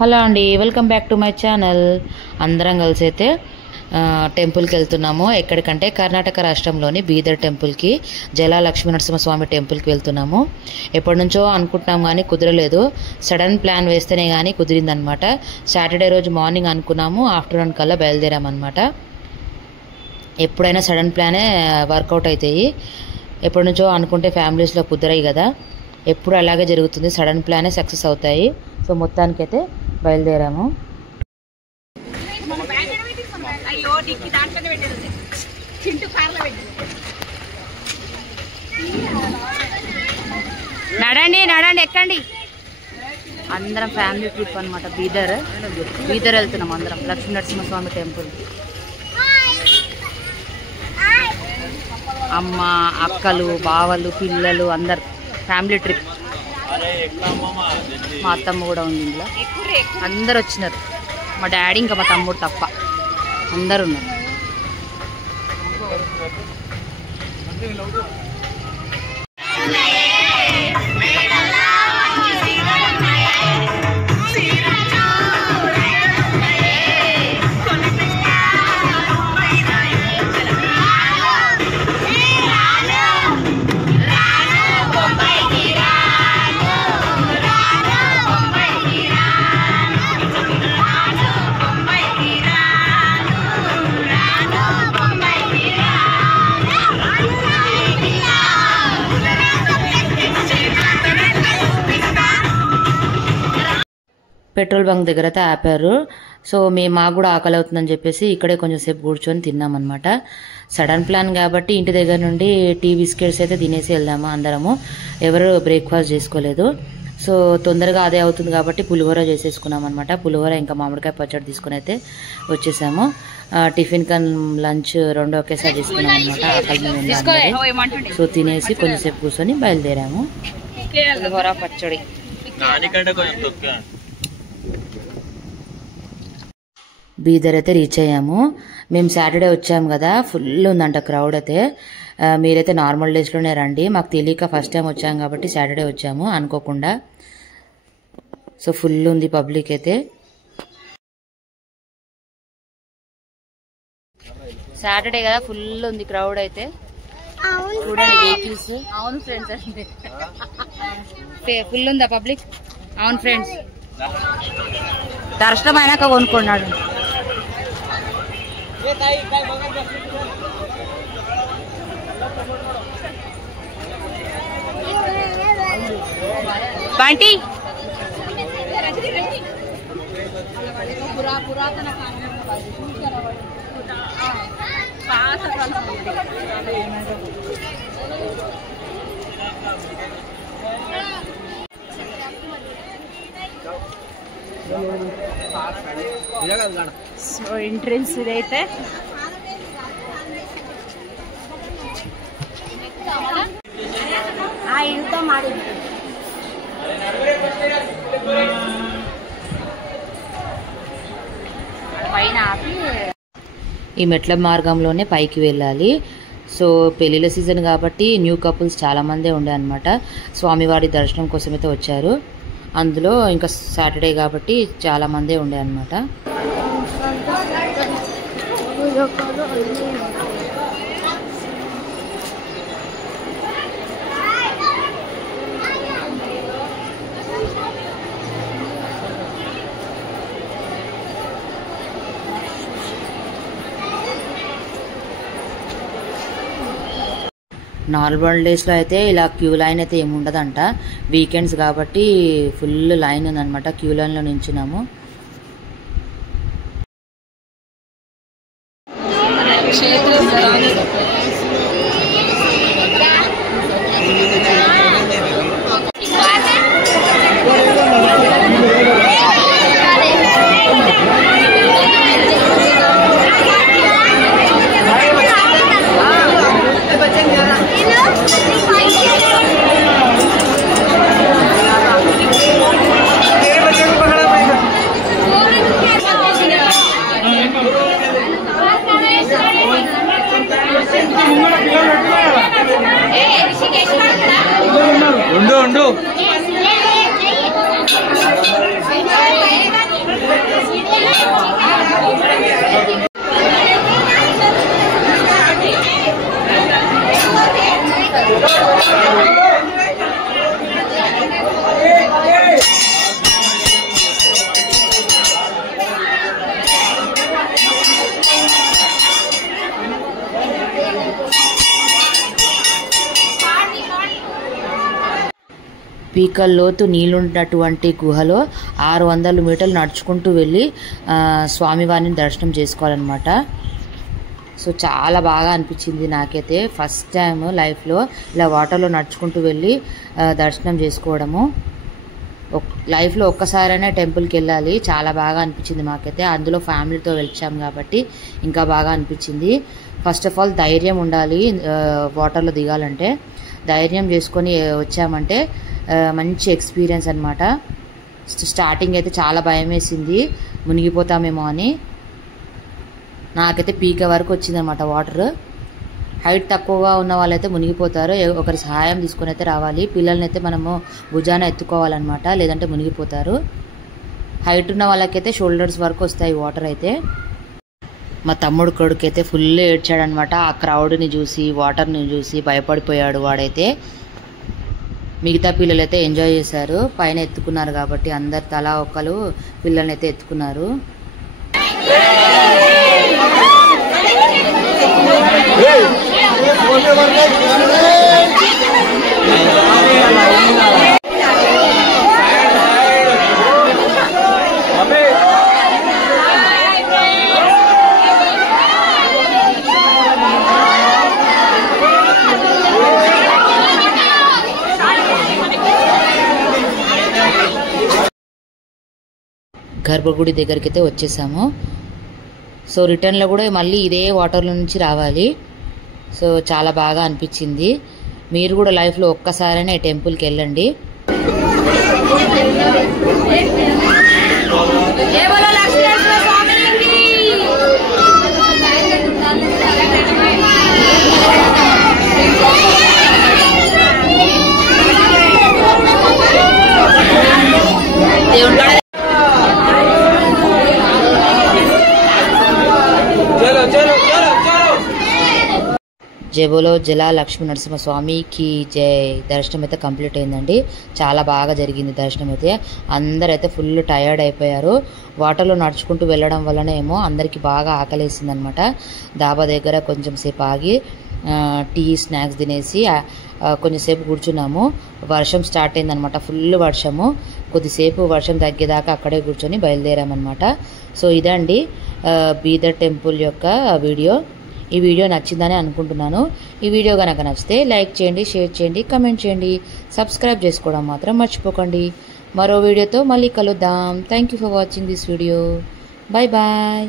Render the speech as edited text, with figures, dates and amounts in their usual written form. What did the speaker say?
Hello అండి, welcome back to my channel. అందరం కలిసి అయితే టెంపుల్కి వెళ్తున్నాము. ఎక్కడికంటే కర్ణాటక రాష్ట్రంలోని బీదర్ టెంపుల్కి, జలా లక్ష్మీ నరసింహస్వామి టెంపుల్కి వెళ్తున్నాము. ఎప్పటి నుంచో అనుకుంటున్నాం కానీ కుదరలేదు. సడన్ ప్లాన్ వేస్తేనే కానీ కుదిరిందనమాట. సాటర్డే రోజు మార్నింగ్ అనుకున్నాము, ఆఫ్టర్నూన్ కల్లా బయలుదేరామన్నమాట. ఎప్పుడైనా సడన్ ప్లానే వర్కౌట్ అవుతాయి. ఎప్పటి నుంచో అనుకుంటే ఫ్యామిలీస్లో కుదరయి కదా, ఎప్పుడు అలాగే జరుగుతుంది. సడన్ ప్లానే సక్సెస్ అవుతాయి. సో మొత్తానికైతే బయలుదేరాము. నడండి నడండి ఎక్కండి. అందరం ఫ్యామిలీ ట్రిప్ అనమాట. బీదర్ వెళ్తున్నాం అందరం లక్ష్మీ నరసింహస్వామి టెంపుల్. అమ్మ, అక్కలు, బావలు, పిల్లలు అందరు ఫ్యామిలీ ట్రిప్. మా అత్తమ్మ కూడా ఉంది ఇంట్లో. అందరు వచ్చినారు. మా డాడీ ఇంకా మా తమ్ముడు తప్ప అందరు ఉన్నారు. పెట్రోల్ బంక్ దగ్గర అయితే ఆపారు. సో మాకు కూడా ఆకలి అవుతుందని చెప్పేసి ఇక్కడే కొంచెం సేపు కూర్చొని తిన్నామన్నమాట. సడన్ ప్లాన్ కాబట్టి ఇంటి దగ్గర నుండి టీ బిస్కెట్స్ అయితే తినేసి వెళ్దాము అందరము. ఎవరు బ్రేక్ఫాస్ట్ చేసుకోలేదు. సో తొందరగా అదే అవుతుంది కాబట్టి పులిహోర చేసేసుకున్నాం అనమాట. పులిహోర ఇంకా మామిడికాయ పచ్చడి తీసుకుని అయితే వచ్చేసాము. టిఫిన్ కన్ లంచ్ రెండు ఒకేసారి తీసుకున్నాం అనమాట. ఆకలి. సో తినేసి కొంచెంసేపు కూర్చొని బయలుదేరాము. పులిహోర పచ్చడి. బీదర్ అయితే రీచ్ అయ్యాము. మేము సాటర్డే వచ్చాము కదా, ఫుల్ ఉందంట క్రౌడ్ అయితే. మీరైతే నార్మల్ డేస్లోనే రండి. మాకు తెలియక ఫస్ట్ టైం వచ్చాము కాబట్టి సాటర్డే వచ్చాము అనుకోకుండా. సో ఫుల్ ఉంది పబ్లిక్ అయితే. సాటర్డే కదా, ఫుల్ ఉంది క్రౌడ్ అయితే. చూడండి వెహికల్స్. అవును ఫ్రెండ్స్, అంటే ఫుల్ ఉందా పబ్లిక్? అవును ఫ్రెండ్స్, దర్శనం అయినాక కొనుక్కున్నాడు. బంటి సో ఎంట్రెన్స్ ఇదైతే. ఈ మెట్ల మార్గంలోనే పైకి వెళ్ళాలి. సో పెళ్లిళ్ళ సీజన్ కాబట్టి న్యూ కపుల్స్ చాలా మందే ఉండే అనమాట. స్వామివారి దర్శనం కోసం అయితే వచ్చారు. అందులో ఇంకా సాటర్డే కాబట్టి చాలా మందే ఉండే అనమాట. నార్మల్ డేస్లో అయితే ఇలా క్యూ లైన్ అయితే ఏమి ఉండదంట. వీకెండ్స్ కాబట్టి ఫుల్ లైన్ ఉందన్నమాట. క్యూ లైన్లో నించున్నాము. పీకల లోతు నీళ్ళున్నటువంటి గుహలో 600 మీటర్లు నడుచుకుంటూ వెళ్ళి స్వామివారిని దర్శనం చేసుకోవాలన్నమాట. సో చాలా బాగా అనిపించింది నాకైతే. ఫస్ట్ టైం లైఫ్లో ఇలా వాటర్లో నడుచుకుంటూ వెళ్ళి దర్శనం చేసుకోవడము. లైఫ్లో ఒక్కసారైనా టెంపుల్కి వెళ్ళాలి. చాలా బాగా అనిపించింది మాకైతే. అందులో ఫ్యామిలీతో వెళ్ళాం కాబట్టి ఇంకా బాగా అనిపించింది. ఫస్ట్ ఆఫ్ ఆల్ ధైర్యం ఉండాలి. వాటర్లో దిగాలంటే ధైర్యం చేసుకొని వచ్చామంటే మంచి ఎక్స్పీరియన్స్ అనమాట. స్టార్టింగ్ అయితే చాలా భయం వేసింది, మునిగిపోతామేమో అని. నాకైతే పీక వరకు వచ్చిందనమాట వాటర్. హైట్ తక్కువగా ఉన్న వాళ్ళైతే మునిగిపోతారు. ఒకరి సహాయం తీసుకొని అయితే రావాలి. పిల్లల్ని అయితే మనము భుజాన ఎత్తుకోవాలన్నమాట, లేదంటే మునిగిపోతారు. హైట్ ఉన్న వాళ్ళకైతే షోల్డర్స్ వరకు వస్తాయి వాటర్ అయితే. మా తమ్ముడు కొడుకైతే ఫుల్ ఏడ్చాడనమాట. ఆ క్రౌడ్ని చూసి, వాటర్ని చూసి భయపడిపోయాడు వాడైతే. మిగతా పిల్లలు అయితే ఎంజాయ్ చేశారు. పైన ఎత్తుకున్నారు కాబట్టి అందరు తలా ఒక్కరు పిల్లల్ని అయితే ఎత్తుకున్నారు. గర్భగుడి దగ్గరికి అయితే వచ్చేసాము. సో రిటర్న్లో కూడా మళ్ళీ ఇదే వాటర్లో నుంచి రావాలి. సో చాలా బాగా అనిపించింది. మీరు కూడా లైఫ్లో ఒక్కసారైనా ఈ టెంపుల్కి వెళ్ళండి. జై బోలో జలా లక్ష్మీ నరసింహస్వామికి జై. దర్శనం అయితే కంప్లీట్ అయిందండి. చాలా బాగా జరిగింది దర్శనం అయితే. అందరైతే ఫుల్ టయర్డ్ అయిపోయారు. వాటర్లో నడుచుకుంటూ వెళ్ళడం వల్లనే ఏమో అందరికీ బాగా ఆకలేసింది అనమాట. డాబా దగ్గర కొంచెం సేపు ఆగి టీ స్నాక్స్ తినేసి కొంచెంసేపు కూర్చున్నాము. వర్షం స్టార్ట్ అయిందనమాట, ఫుల్ వర్షము. కొద్దిసేపు వర్షం తగ్గేదాకా అక్కడే కూర్చొని బయలుదేరామన్నమాట. సో ఇదండి బీదర్ టెంపుల్ యొక్క వీడియో. ఈ వీడియో నచ్చిందని అనుకుంటున్నాను. ఈ వీడియో కనుక నచ్చితే లైక్ చేయండి, షేర్ చేయండి, కమెంట్ చేయండి, సబ్స్క్రైబ్ చేసుకోవడం మాత్రం మర్చిపోకండి. మరో వీడియోతో మళ్ళీ కలుద్దాం. Thank you for watching this video. Bye bye.